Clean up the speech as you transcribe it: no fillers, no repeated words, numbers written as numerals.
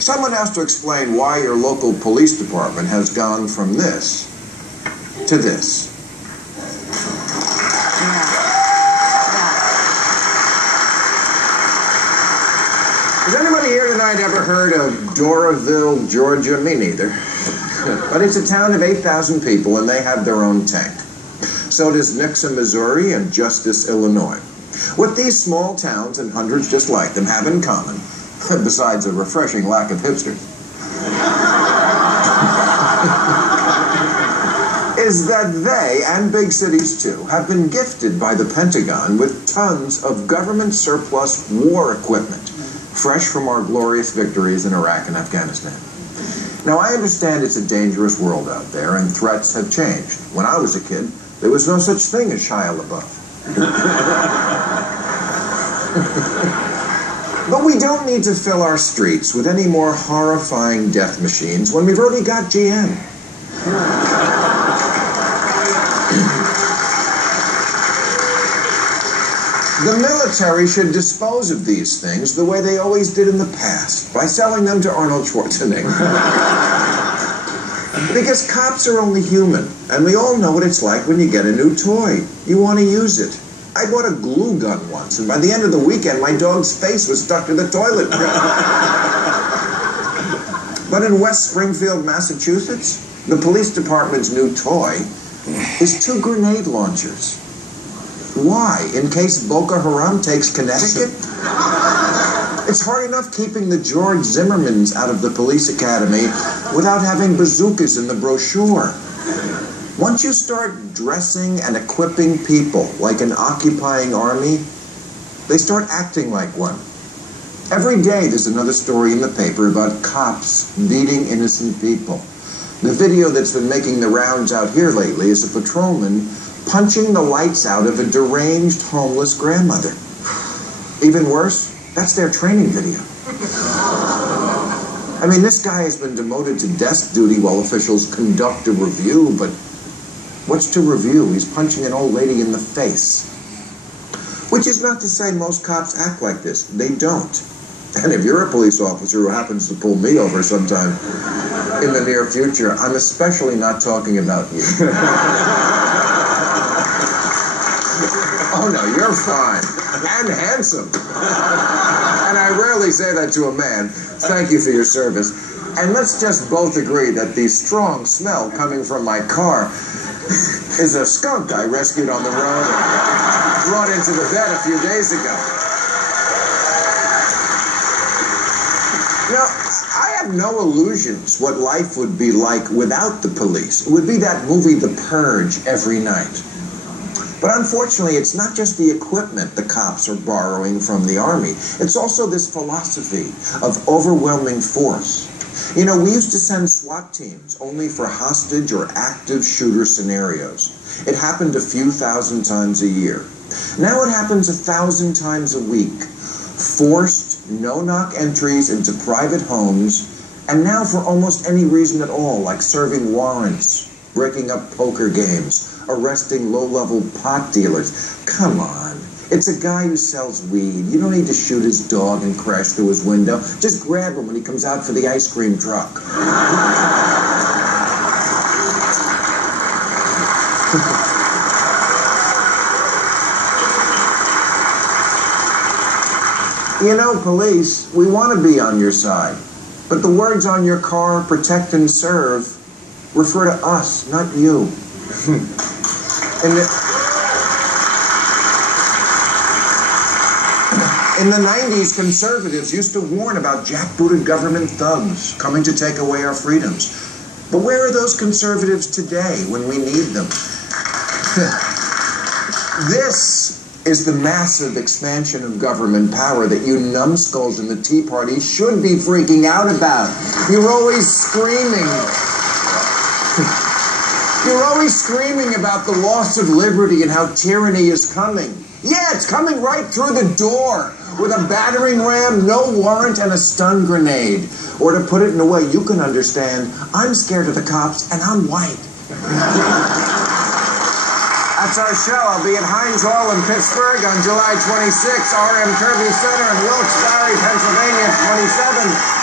Someone has to explain why your local police department has gone from this to this. Has anybody here tonight ever heard of Doraville, Georgia? Me neither. But it's a town of 8,000 people, and they have their own tank. So does Nixa, Missouri, and Justice, Illinois. What these small towns and hundreds just like them have in common, besides a refreshing lack of hipsters, is that they, and big cities too, have been gifted by the Pentagon with tons of government surplus war equipment, fresh from our glorious victories in Iraq and Afghanistan. Now, I understand it's a dangerous world out there, and threats have changed. When I was a kid, there was no such thing as Shia LaBeouf. But we don't need to fill our streets with any more horrifying death machines when we've already got GM. The military should dispose of these things the way they always did in the past, by selling them to Arnold Schwarzenegger. Because cops are only human, and we all know what it's like when you get a new toy. You want to use it. I bought a glue gun once, and by the end of the weekend, my dog's face was stuck to the toilet. But in West Springfield, Massachusetts, the police department's new toy is 2 grenade launchers. Why? In case Boko Haram takes Connecticut? It's hard enough keeping the George Zimmermans out of the police academy without having bazookas in the brochure. Once you start dressing and equipping people like an occupying army, they start acting like one. Every day there's another story in the paper about cops beating innocent people. The video that's been making the rounds out here lately is a patrolman punching the lights out of a deranged homeless grandmother. Even worse, that's their training video. I mean, this guy has been demoted to desk duty while officials conduct a review, but what's to review? He's punching an old lady in the face. Which is not to say most cops act like this. They don't. And if you're a police officer who happens to pull me over sometime in the near future, I'm especially not talking about you. Oh, no, you're fine. And handsome. And I rarely say that to a man. Thank you for your service. And let's just both agree that the strong smell coming from my car is a skunk I rescued on the road and brought into the vet a few days ago. Now, I have no illusions what life would be like without the police. It would be that movie, The Purge, every night. But unfortunately, it's not just the equipment the cops are borrowing from the army. It's also this philosophy of overwhelming force. You know, we used to send SWAT teams only for hostage or active shooter scenarios. It happened a few thousand times a year. Now it happens 1,000 times a week. Forced, no-knock entries into private homes, and now for almost any reason at all, like serving warrants, breaking up poker games, arresting low-level pot dealers. Come on. It's a guy who sells weed. You don't need to shoot his dog and crash through his window. Just grab him when he comes out for the ice cream truck. You know, police, we want to be on your side. But the words on your car, protect and serve, refer to us, not you. In the 90s, conservatives used to warn about jackbooted government thugs coming to take away our freedoms. But where are those conservatives today when we need them? This is the massive expansion of government power that you numbskulls in the Tea Party should be freaking out about. You're always screaming. You're always screaming about the loss of liberty and how tyranny is coming. Yeah, it's coming right through the door with a battering ram, no warrant, and a stun grenade. Or to put it in a way you can understand, I'm scared of the cops and I'm white. That's our show. I'll be at Heinz Hall in Pittsburgh on July 26, RM Kirby Center in Wilkes-Barre, Pennsylvania, 27.